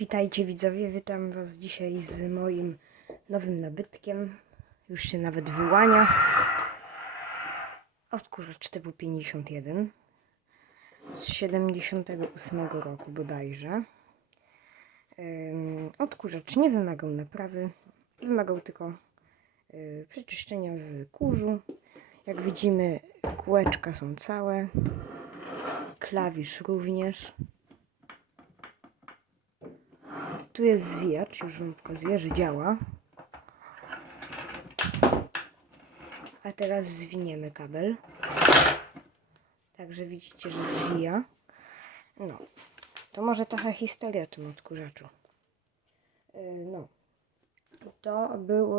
Witajcie widzowie, witam was dzisiaj z moim nowym nabytkiem. Już się nawet wyłania. Odkurzacz typu 51 z 78 roku bodajże. Odkurzacz nie wymagał naprawy, wymagał tylko y, przeczyszczenia z kurzu. Jak widzimy, kółeczka są całe, klawisz również. Tu jest zwijacz, już Wam pokazuję, że działa. A teraz zwiniemy kabel. Także widzicie, że zwija. No, to może trochę historia o tym odkurzaczu. Yy, No, to był,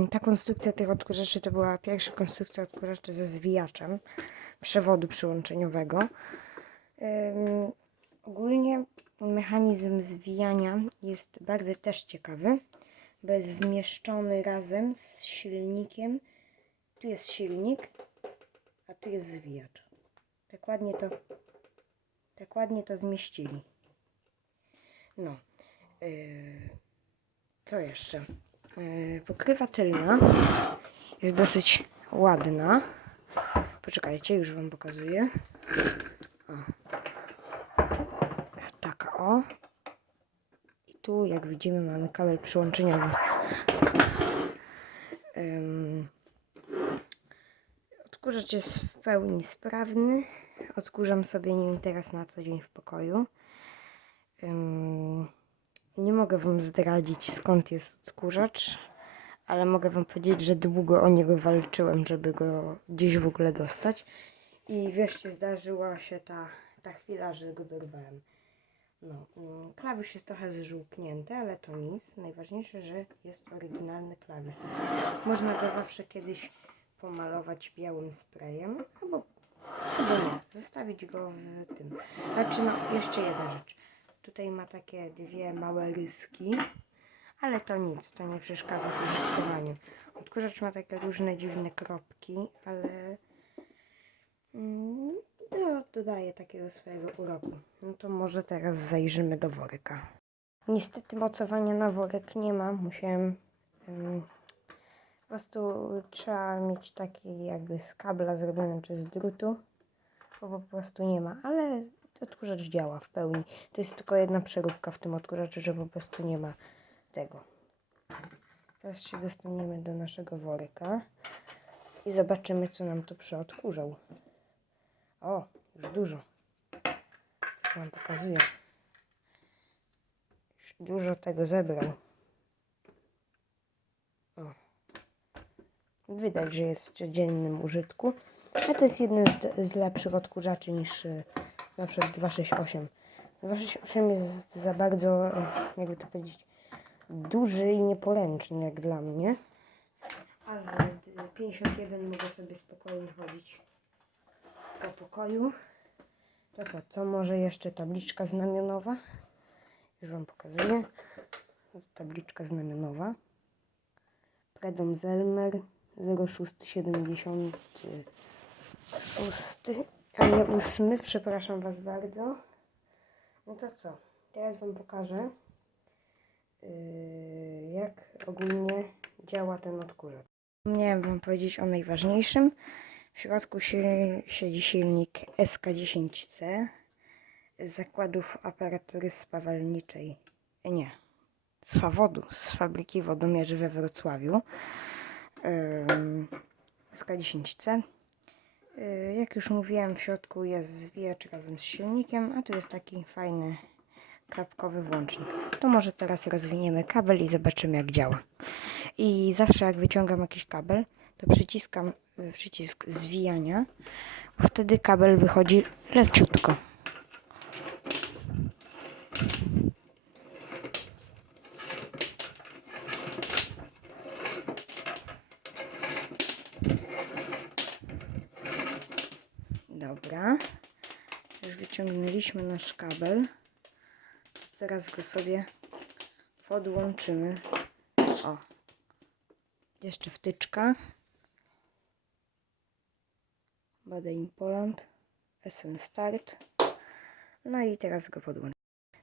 yy, ta konstrukcja tych odkurzaczy to była pierwsza konstrukcja odkurzaczy ze zwijaczem przewodu przyłączeniowego. Ym, Ogólnie mechanizm zwijania jest bardzo też ciekawy, bo jest zmieszczony razem z silnikiem. Tu jest silnik, a tu jest zwijacz. Tak ładnie to, tak ładnie to zmieścili. No. Yy, co jeszcze? Yy, pokrywa tylna jest dosyć ładna. Poczekajcie, już Wam pokazuję. Taka o. I tu, jak widzimy, mamy kabel przyłączeniowy. Ym, Odkurzacz jest w pełni sprawny. Odkurzam sobie nim teraz na co dzień w pokoju. Ym, Nie mogę Wam zdradzić skąd jest odkurzacz, ale mogę Wam powiedzieć, że długo o niego walczyłem, żeby go gdzieś w ogóle dostać. I wreszcie zdarzyła się ta, ta chwila, że go dorwałem. No, mm, klawisz jest trochę zżółknięty, ale to nic. Najważniejsze, że jest oryginalny klawisz. Można go zawsze kiedyś pomalować białym sprayem, albo, albo nie, zostawić go w tym. Znaczy, no, jeszcze jedna rzecz. Tutaj ma takie dwie małe ryski, ale to nic, to nie przeszkadza w użytkowaniu. Odkurzacz ma takie różne dziwne kropki, ale mm, dodaje takiego swojego uroku. No to może teraz zajrzymy do worka. Niestety mocowania na worek nie ma. Musiałem. ym, po prostu trzeba mieć taki jakby z kabla zrobiony czy z drutu. Bo po prostu nie ma, ale odkurzacz działa w pełni. To jest tylko jedna przeróbka w tym odkurzaczu, że po prostu nie ma tego. Teraz się dostaniemy do naszego worka i zobaczymy, co nam tu przyodkurzał. O, już dużo. Już wam pokazuję. Już dużo tego zebrał. O. Widać, że jest w codziennym użytku. A to jest jeden z, z lepszych odkurzaczy niż y, na przykład 268. 268 jest za bardzo, y, jakby to powiedzieć, duży i nieporęczny jak dla mnie. A z y, 51 mogę sobie spokojnie chodzić po pokoju. To co, co może jeszcze tabliczka znamionowa? Już Wam pokazuję. Tabliczka znamionowa. Predom Zelmer 0676, a nie 8, przepraszam Was bardzo. No to co, teraz Wam pokażę, yy, jak ogólnie działa ten odkurzacz. Miałem Wam powiedzieć o najważniejszym. W środku si- siedzi silnik SK10C z zakładów aparatury spawalniczej. Nie, z fawodu, z fabryki wodomierzy we Wrocławiu. Ym, SK10C. Yy, Jak już mówiłem, w środku jest zwijacz razem z silnikiem, a tu jest taki fajny klapkowy włącznik. To może teraz rozwiniemy kabel i zobaczymy jak działa. I zawsze jak wyciągam jakiś kabel, to przyciskam y, przycisk zwijania, bo wtedy kabel wychodzi leciutko. Dobra. Już wyciągnęliśmy nasz kabel. Teraz go sobie podłączymy. O. Jeszcze wtyczka. In Poland. SN Start. No i teraz go podłączę.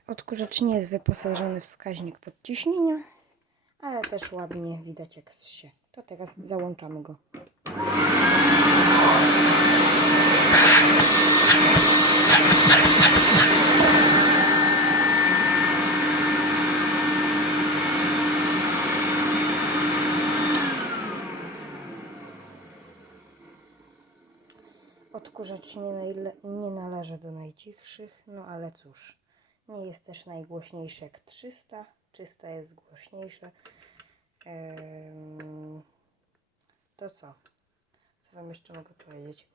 Odkurzacz nie jest wyposażony w wskaźnik podciśnienia, ale też ładnie widać jak się. To teraz załączamy go. Odkurzacz nie, nie należy do najcichszych, no ale cóż, nie jest też najgłośniejszy jak 300. 300 jest głośniejsze. Em, to co? Co Wam jeszcze mogę powiedzieć?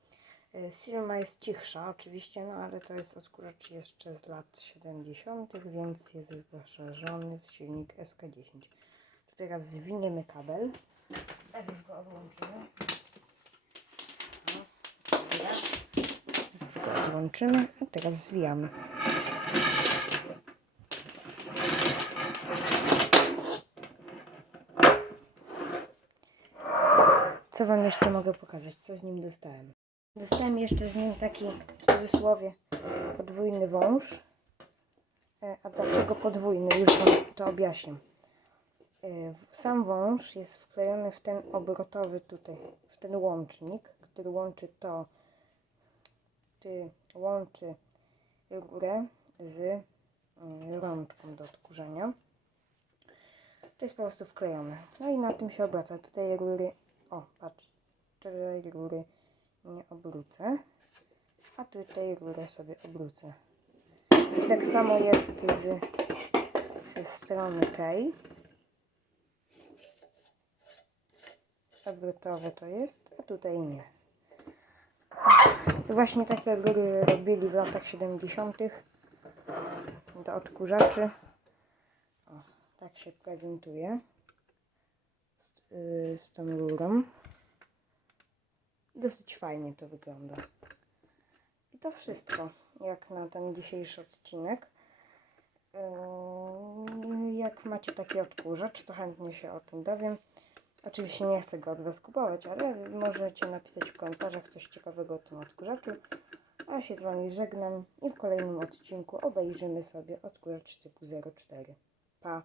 E, Silma jest cichsza oczywiście, no ale to jest odkurzacz jeszcze z lat 70., więc jest wyposażony w silnik SK10. To teraz zwiniemy kabel. Najpierw go odłączymy. No, dobra. Go odłączymy, a teraz zwijamy. Co Wam jeszcze mogę pokazać? Co z nim dostałem? Dostałem jeszcze z nim taki, w cudzysłowie, podwójny wąż. E, A dlaczego podwójny? Już Wam to objaśniam. E, Sam wąż jest wklejony w ten obrotowy tutaj, w ten łącznik, który łączy to, łączy rurę z mm, rączką do odkurzenia. To jest po prostu wklejone. No i na tym się obraca. Tutaj rury, o patrz, tutaj rury nie obrócę, a tutaj rurę sobie obrócę. I tak samo jest z, ze strony tej. Obrotowe to jest, a tutaj nie. Właśnie takie rury robili w latach 70. do odkurzaczy. O, tak się prezentuje z, y, z tą rurą. Dosyć fajnie to wygląda. I to wszystko, jak na ten dzisiejszy odcinek. Yy, Jak macie taki odkurzacz, to chętnie się o tym dowiem. Oczywiście nie chcę go od Was kupować, ale możecie napisać w komentarzach coś ciekawego o tym odkurzaczu. A się z Wami żegnam i w kolejnym odcinku obejrzymy sobie odkurzacz typu 04. Pa!